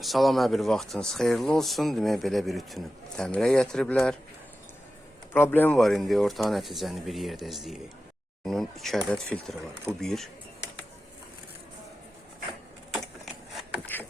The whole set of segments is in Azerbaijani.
Salam, hər bir vaxtınız xeyirli olsun. Demək, belə bir ütünü təmirə gətiriblər. Problem var indi, orta nəticəni bir yerdə izləyək. Bunun 2 ədəd filtri var. Bu 1. Bu 2.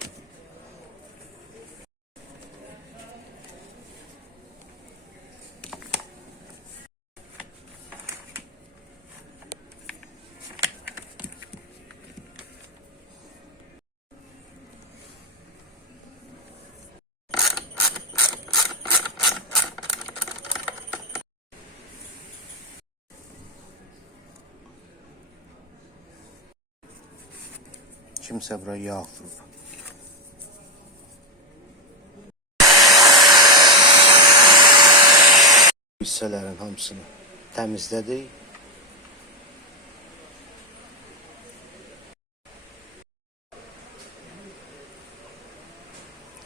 Kimsə bura yağ vurub. Hissələrin hamısını təmizlədik.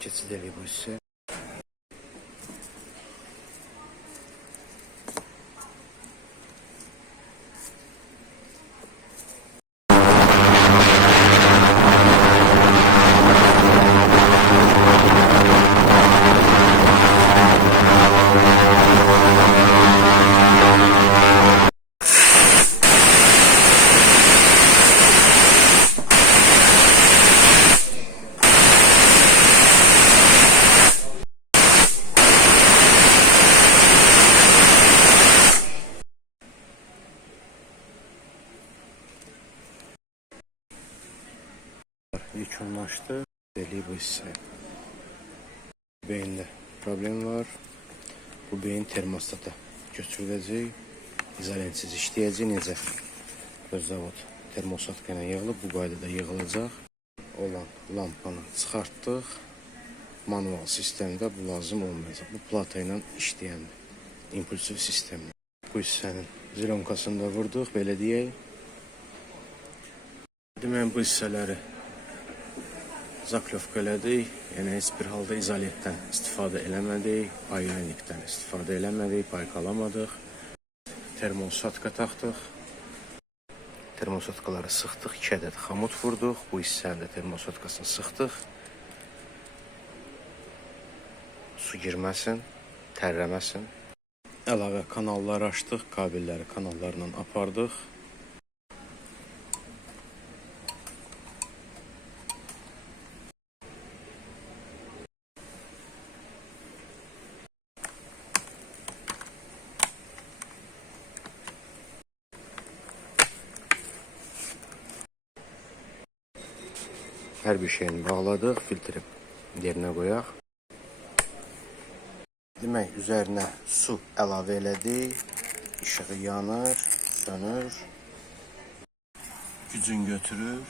Keçid edək bu hissə. Yekunlaşdı. Deli bu hissə. Beyində problem var. Bu beyin termostata götürüləcək. İzolentsiz işləyəcək. Necə? Öz zavod termostatka ilə yığılıb. Bu qaydada yığılacaq. Olan lampanı çıxartdıq. Manual sistemdə bu lazım olmayacaq. Bu plata ilə işləyəndir. İmpulsiv sistemlə. Bu hissənin zilonkasını da vurduq. Belə deyək. Demək, bu hissələri zaklovka elədik, yəni heç bir halda izoletdən istifadə eləmədik, ayranikdən istifadə eləmədik, payqalamadıq. Termosatka taxdıq. Termosatkaları sıxdıq, 2 ədəd xamut vurduq. Bu hissənin də termosatkasını sıxdıq. Su girməsin, tərləməsin. Əlavə kanallar açdıq, kabelləri kanallarla apardıq. Hər bir şeyini bağladıq, filtri yerinə qoyaq. Demək, üzərinə su əlavə elədik. İşığı yanır, sönür. Gücün götürür.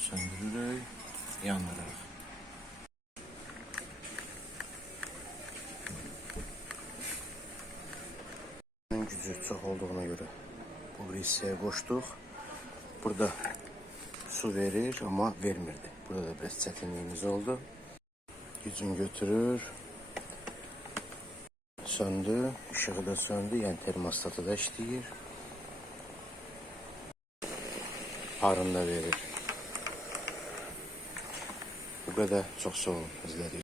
Söndürürük, yandırırıq. Gücü çox olduğuna görə bu hissəyə qoşduq. Burada su verir, amma vermirdi. Burada da biraz çətinliyimiz oldu. Gücün götürür. Söndü. Işığı da söndü. Yəni termostatı da işləyir. Harını da verir. Bu qədər. Çox sağ olun. İzlədiyiniz